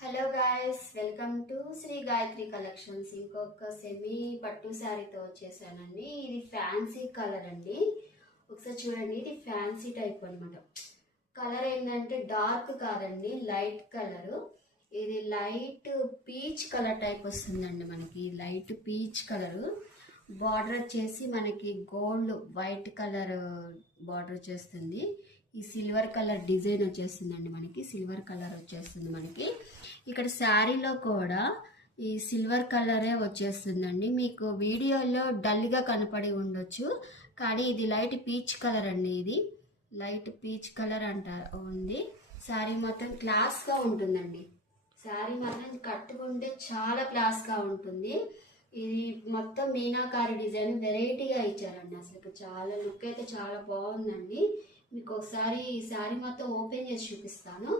Hello guys, welcome to Shri Gayatri collections. ఇంకొక semi పట్టు శారీతో వచ్చేసానండి. ఇది ఫ్యాన్సీ కలర్ అండి. ఒకసారి చూడండి, ఇది ఫ్యాన్సీ టైప్ అనమాట. కలర్ ఏంటంటే డార్క్ కాదండి, లైట్ కలర్. ఇది లైట్ పీచ్ కలర్ టైప్ వస్తుందండి. మనకి లైట్ పీచ్ కలర్ బార్డర్ వచ్చేసి మనకి గోల్డ్ వైట్ కలర్ బార్డర్ వచ్చేస్తుంది. ఈ సిల్వర్ కలర్ డిజైన్ వచ్చేస్తుందండి. మనకి సిల్వర్ కలర్ వచ్చేస్తుంది. మనకి ఇక్కడ శారీలో కూడా ఈ సిల్వర్ కలరే వచ్చేస్తుందండి. మీకు వీడియోలో డల్గా కనపడి ఉండొచ్చు, కానీ ఇది లైట్ పీచ్ కలర్ అండి. ఇది లైట్ పీచ్ కలర్ ఉంది. శారీ మొత్తం క్లాస్గా ఉంటుందండి. శారీ మాత్రం కట్టుకుంటే చాలా క్లాస్గా ఉంటుంది. ఇది మొత్తం మీనాకారి డిజైన్ వెరైటీగా ఇచ్చారండి. అసలు చాలా లుక్ అయితే చాలా బాగుందండి. మీకు ఒకసారి ఈ శారీ మొత్తం ఓపెన్ చేసి చూపిస్తాను.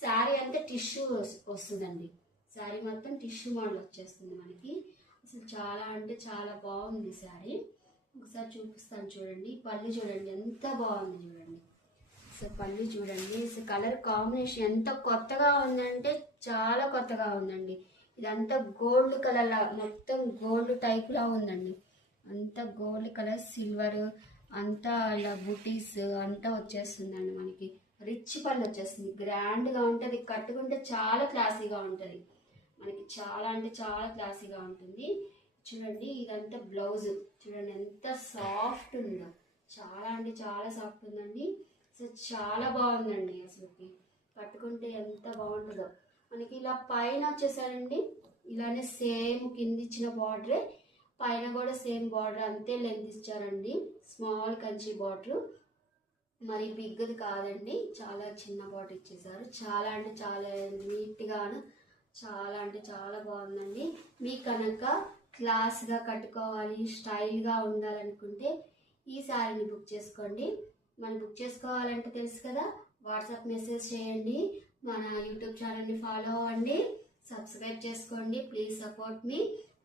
శారీ అంతా టిష్యూ వస్తుందండి. శారీ మొత్తం టిష్యూ మోడల్ వచ్చేస్తుంది మనకి. అసలు చాలా అంటే చాలా బాగుంది శారీ. ఒకసారి చూపిస్తాను చూడండి. పళ్ళు చూడండి ఎంత బాగుంది చూడండి. అసలు పళ్ళు చూడండి. అసలు కలర్ కాంబినేషన్ ఎంత కొత్తగా ఉందంటే చాలా కొత్తగా ఉందండి. ఇదంతా గోల్డ్ కలర్ లా, మొత్తం గోల్డ్ టైప్ లా ఉందండి. అంతా గోల్డ్ కలర్ సిల్వర్ అంతా ఇలా బుటీస్ అంతా వచ్చేస్తుందండి. మనకి రిచ్ పళ్ళు వచ్చేస్తుంది. గ్రాండ్గా ఉంటుంది. కట్టుకుంటే చాలా క్లాసీగా ఉంటుంది. మనకి చాలా అంటే చాలా క్లాసీగా ఉంటుంది. చూడండి, ఇదంతా బ్లౌజ్ చూడండి ఎంత సాఫ్ట్ ఉందో. చాలా అంటే చాలా సాఫ్ట్ ఉందండి. అసలు చాలా బాగుందండి. అసలుకి కట్టుకుంటే ఎంత బాగుంటుందో. మనకి ఇలా పైన వచ్చేసారండి, ఇలానే సేమ్ కింద ఇచ్చిన బార్డరే, పైన కూడా సేమ్ బార్డర్ అంతే లెంత్ ఇచ్చారండి. స్మాల్ కంచి బార్డర్, మరి బిగ్గది కాదండి. చాలా చిన్న బార్డర్ ఇచ్చేసారు. చాలా అంటే చాలా నీట్గాను చాలా అంటే చాలా బాగుందండి. మీకు కనుక క్లాస్గా కట్టుకోవాలి, స్టైల్గా ఉండాలనుకుంటే ఈ శారీని బుక్ చేసుకోండి. మనం బుక్ చేసుకోవాలంటే తెలుసు కదా, వాట్సాప్ మెసేజ్ చేయండి. మన యూట్యూబ్ ఛానల్ని ఫాలో అవ్వండి, సబ్స్క్రైబ్ చేసుకోండి. ప్లీజ్ సపోర్ట్ మీ.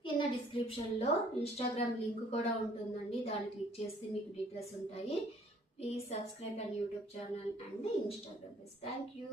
కింద డిస్క్రిప్షన్లో ఇన్స్టాగ్రామ్ లింక్ కూడా ఉంటుందండి. దాన్ని క్లిక్ చేస్తే మీకు డీటెయిల్స్ ఉంటాయి. Please subscribe and YouTube channel and Instagram. Thank you.